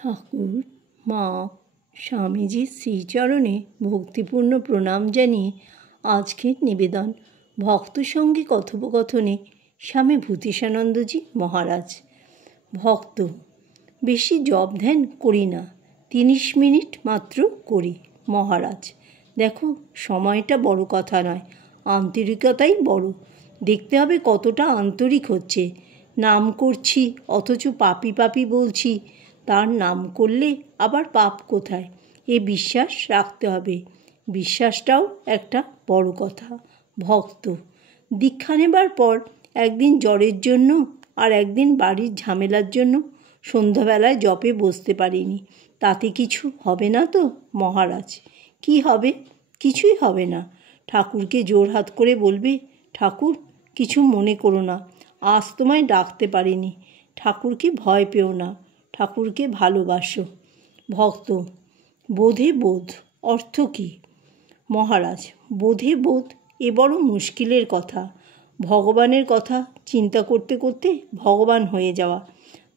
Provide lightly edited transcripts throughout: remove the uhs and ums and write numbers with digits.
ঠাকুর মা স্বামীজির শ্রীচরণে ভক্তিপূর্ণ প্রণাম জানিয়ে আজকের নিবেদন ভক্ত সঙ্গে কথোপকথনে স্বামী ভূতিশানন্দজি মহারাজ। ভক্ত: বেশি জপ ধ্যান করি না, 30 মিনিট মাত্র করি মহারাজ। দেখো, সময়টা বড় কথা নয়, আন্তরিকতাই বড়। দেখতে হবে কতটা আন্তরিক হচ্ছে। নাম করছি অথচ পাপি পাপি বলছি, তার নাম করলে আবার পাপ কোথায়, এ বিশ্বাস রাখতে হবে। বিশ্বাসটাও একটা বড় কথা। ভক্ত: দীক্ষা নেবার পর একদিন জ্বরের জন্য আর একদিন বাড়ির ঝামেলার জন্য সন্ধ্যাবেলায় জপে বসতে পারিনি, তাতে কিছু হবে না তো মহারাজ? কি হবে? কিছুই হবে না। ঠাকুরকে জোরহাত করে বলবে, ঠাকুর কিছু মনে করো না, আজ তোমায় ডাকতে পারিনি। ঠাকুরকে ভয় পেও না, ঠাকুরকে ভালোবাসো। ভক্ত: বোধে বোধ অর্থ কী মহারাজ? বোধে বোধ এ বড় মুশকিলের কথা। ভগবানের কথা চিন্তা করতে করতে ভগবান হয়ে যাওয়া,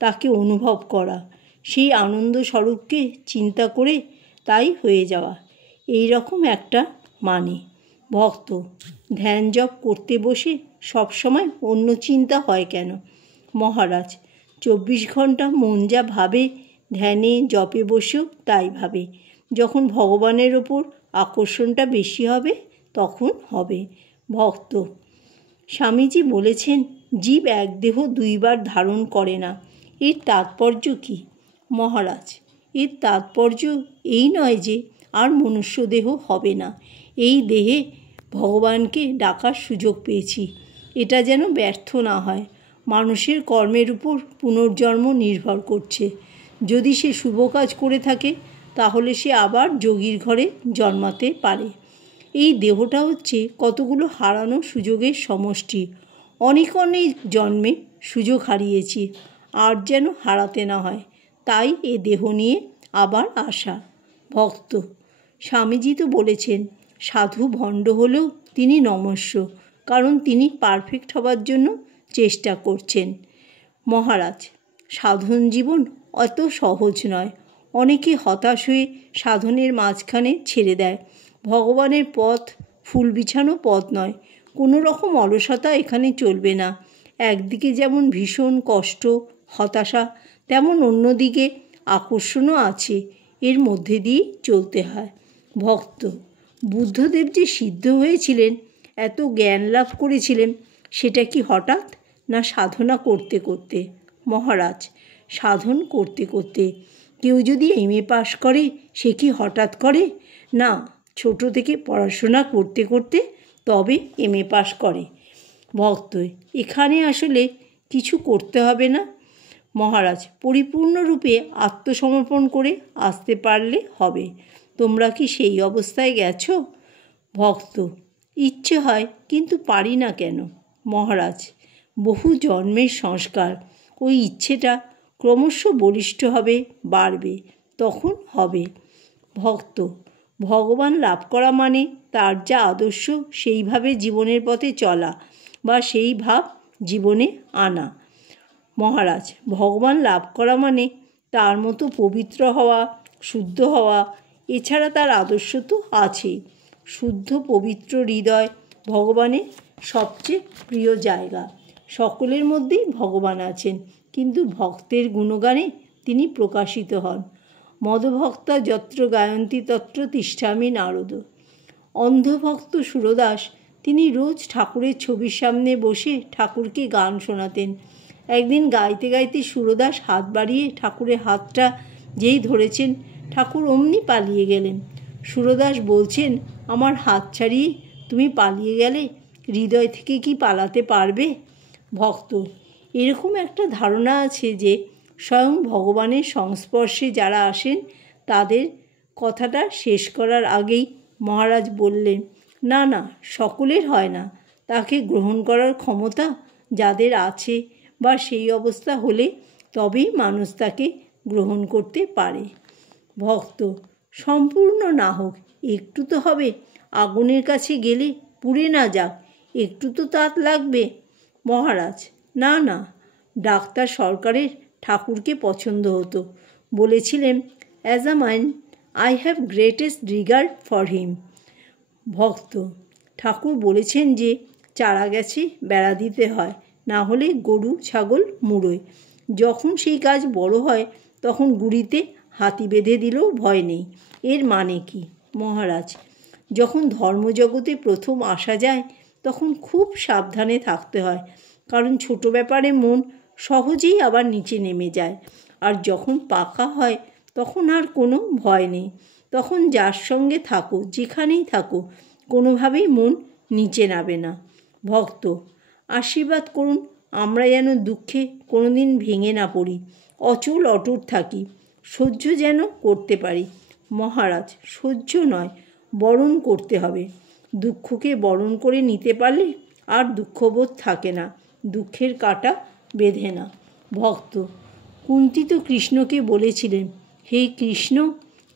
তাকে অনুভব করা, সেই আনন্দ স্বরূপকে চিন্তা করে তাই হয়ে যাওয়া, এই রকম একটা মানে। ভক্ত: ধ্যান জপ করতে বসে সবসময় অন্য চিন্তা হয় কেন মহারাজ? 24 ঘন্টা মন যা ভাবে, ধ্যানে জপে বসেও তাই ভাবে। যখন ভগবানের ওপর আকর্ষণটা বেশি হবে তখন হবে। ভক্ত: স্বামীজি বলেছেন জীব এক দেহ দুইবার ধারণ করে না, এর তাৎপর্য কী মহারাজ? এর তাৎপর্য এই নয় যে আর মনুষ্য দেহ হবে না, এই দেহে ভগবানকে ডাকার সুযোগ পেয়েছি, এটা যেন ব্যর্থ না হয়। মানুষের কর্মের উপর পুনর্জন্ম নির্ভর করছে। যদি সে শুভ কাজ করে থাকে তাহলে সে আবার যোগীর ঘরে জন্মাতে পারে। এই দেহটা হচ্ছে কতগুলো হারানো সুযোগের সমষ্টি। অনেক অনেক জন্মে সুযোগ হারিয়েছি, আর যেন হারাতে না হয়, তাই এ দেহ নিয়ে আবার আসা। ভক্ত: স্বামীজি তো বলেছেন সাধু ভণ্ড হলেও তিনি নমস্য, কারণ তিনি পারফেক্ট হবার জন্য চেষ্টা করছেন। মহারাজ, সাধন জীবন অত সহজ নয়। অনেকে হতাশ হয়ে সাধনের মাঝখানে ছেড়ে দেয়। ভগবানের পথ ফুল বিছানো পথ নয়, কোনো রকম অলসতা এখানে চলবে না। একদিকে যেমন ভীষণ কষ্ট হতাশা, তেমন অন্যদিকে আকর্ষণও আছে, এর মধ্যে দিয়েই চলতে হয়। ভক্ত: বুদ্ধদেব যে সিদ্ধ হয়েছিলেন, এত জ্ঞান লাভ করেছিলেন, সেটা কি হঠাৎ, না সাধনা করতে করতে মহারাজ? সাধন করতে করতে। কেউ যদি MA পাশ করে সে কি হঠাৎ করে? না, ছোট থেকে পড়াশোনা করতে করতে তবে MA পাশ করে। ভক্ত: এখানে আসলে কিছু করতে হবে না মহারাজ, পরিপূর্ণরূপে আত্মসমর্পণ করে আসতে পারলে হবে। তোমরা কি সেই অবস্থায় গেছো? ভক্ত: ইচ্ছে হয় কিন্তু পারি না কেন মহারাজ? বহু জন্মের সংস্কার, ওই ইচ্ছেটা ক্রমশ বলিষ্ঠ হবে, বাড়বে, তখন হবে। ভক্ত: ভগবান লাভ করা মানে তার যা আদর্শ সেইভাবে জীবনের পথে চলা বা সেই ভাব জীবনে আনা। মহারাজ, ভগবান লাভ করা মানে তার মতো পবিত্র হওয়া, শুদ্ধ হওয়া, এছাড়া তার আদর্শ তো আছেই। শুদ্ধ পবিত্র হৃদয় ভগবানের সবচেয়ে প্রিয় জায়গা। সকলের মধ্যেই ভগবান আছেন, কিন্তু ভক্তের গুণগানে তিনি প্রকাশিত হন। মদভক্তা যত্র গায়ন্তি তত্র তিষ্ঠামি নারদ। অন্ধভক্ত সুরদাস, তিনি রোজ ঠাকুরের ছবির সামনে বসে ঠাকুরকে গান শোনাতেন। একদিন গাইতে গাইতে সুরদাস হাত বাড়িয়ে ঠাকুরের হাতটা যেই ধরেছেন, ঠাকুর অমনি পালিয়ে গেলেন। সুরদাস বলছেন, আমার হাত ছাড়িয়ে তুমি পালিয়ে গেলে, হৃদয় থেকে কি পালাতে পারবে? ভক্ত: এরকম একটা ধারণা আছে যে স্বয়ং ভগবানের সংস্পর্শে যারা আসেন তাদের। কথাটা শেষ করার আগেই মহারাজ বললেন, না না, সকলের হয় না। তাকে গ্রহণ করার ক্ষমতা যাদের আছে বা সেই অবস্থা হলে তবেই মানুষ তাকে গ্রহণ করতে পারে। ভক্ত: সম্পূর্ণ না হোক, একটু তো হবে। আগুনের কাছে গেলে পুড়ে না যাক, একটু তো তাত লাগবে মহারাজ। না না, ডাক্তার সরকারের ঠাকুরকে পছন্দ হতো, বলেছিলেন, as a mine I have greatest regard for him. ভক্ত: ঠাকুর বলেছেন যে চারা গাছে বেড়া দিতে হয়, না হলে গরু ছাগল মুড়োয়। যখন সেই গাছ বড় হয় তখন গুড়িতে হাতি বেঁধে দিলেও ভয় নেই। এর মানে কি? মহারাজ: যখন ধর্মজগতে প্রথম আসা যায় তখন খুব সাবধানে থাকতে হয়, কারণ ছোট ব্যাপারে মন সহজেই আবার নিচে নেমে যায়। আর যখন পাকা হয় তখন আর কোনো ভয় নেই। তখন যার সঙ্গে থাকো, যেখানেই থাকো, কোনোভাবেই মন নিচে নামে না। ভক্ত: আশীর্বাদ করুন আমরা যেন দুঃখে কোনো দিন ভেঙে না পড়ি, অচল অটুট থাকি, সহ্য যেন করতে পারি। মহারাজ: সহ্য নয়, বরণ করতে হবে। দুঃখকে বরণ করে নিতে পারলে আর দুঃখবোধ থাকে না, দুঃখের কাঁটা বেঁধে না। ভক্ত: কুন্তী তো কৃষ্ণকে বলেছিলেন, হে কৃষ্ণ,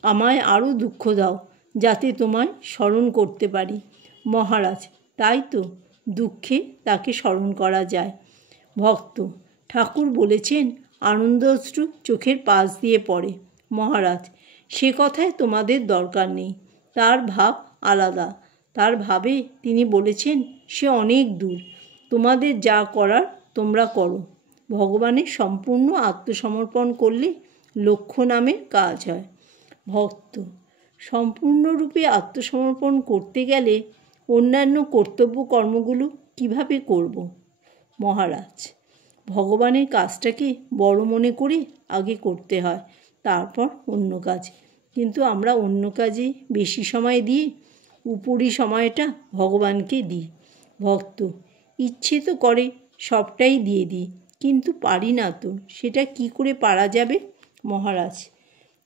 আমায় আরও দুঃখ দাও যাতে তোমায় স্মরণ করতে পারি। মহারাজ: তাই তো, দুঃখে তাকে স্মরণ করা যায়। ভক্ত: ঠাকুর বলেছেন আনন্দ অশ্রু চোখের পাশ দিয়ে পড়ে। মহারাজ: সে কথায় তোমাদের দরকার নেই, তার ভাব আলাদা। তার ভাবে তিনি বলেছেন সে অনেক দূর। তোমাদের যা করার তোমরা করো। ভগবানের সম্পূর্ণ আত্মসমর্পণ করলে লক্ষ্য নামের কাজ হয়। ভক্ত: সম্পূর্ণরূপে আত্মসমর্পণ করতে গেলে অন্যান্য কর্তব্য কর্মগুলো কিভাবে করব? মহারাজ: ভগবানের কাজটাকে বড় মনে করে আগে করতে হয়, তারপর অন্য কাজ। কিন্তু আমরা অন্য কাজে বেশি সময় দিয়ে উপরি সময়টা ভগবানকে দিই। ভক্ত: ইচ্ছে তো করে সবটাই দিয়ে দিই, কিন্তু পারি না তো, সেটা কি করে পারা যাবে? মহারাজ: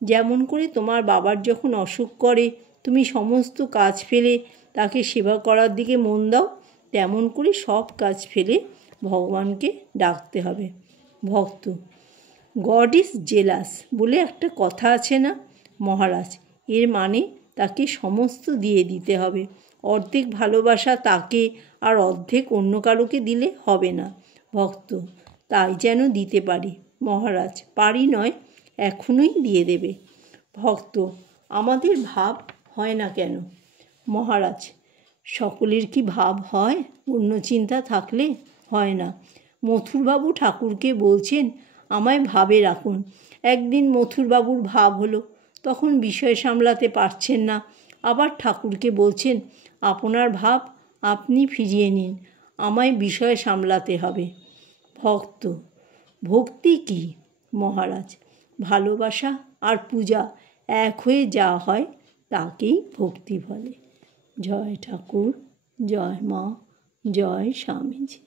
যেমন করে তোমার বাবার যখন অসুখ করে তুমি সমস্ত কাজ ফেলে তাকে সেবা করার দিকে মন দাও, তেমন করে সব কাজ ফেলে ভগবানকে ডাকতে হবে। ভক্ত: গড ইজ জেলাস বলে একটা কথা আছে না? মহারাজ: এর মানে তাকে সমস্ত দিয়ে দিতে হবে। অর্ধেক ভালোবাসা তাকে আর অর্ধেক অন্য কারোকে দিলে হবে না। ভক্ত: তাই যেন দিতে পারি। মহারাজ: পারি নয়, এখনই দিয়ে দেবে। ভক্ত: আমাদের ভাব হয় না কেন? মহারাজ: সকলের কি ভাব হয়? অন্য চিন্তা থাকলে হয় না। মথুরবাবু ঠাকুরকে বলছেন আমায় ভাবে রাখুন। একদিন মথুরবাবুর ভাব হলো, তখন বিষয় সামলাতে পারছেন না। আবার ঠাকুরকে বলছেন আপনার ভাব আপনি ফিরিয়ে নিন, আমায় বিষয় সামলাতে হবে। ভক্ত: ভক্তি কি? মহারাজ: ভালোবাসা আর পূজা এক হয়ে যা হয় তাকেই ভক্তি বলে। জয় ঠাকুর, জয় মা, জয় স্বামীজি।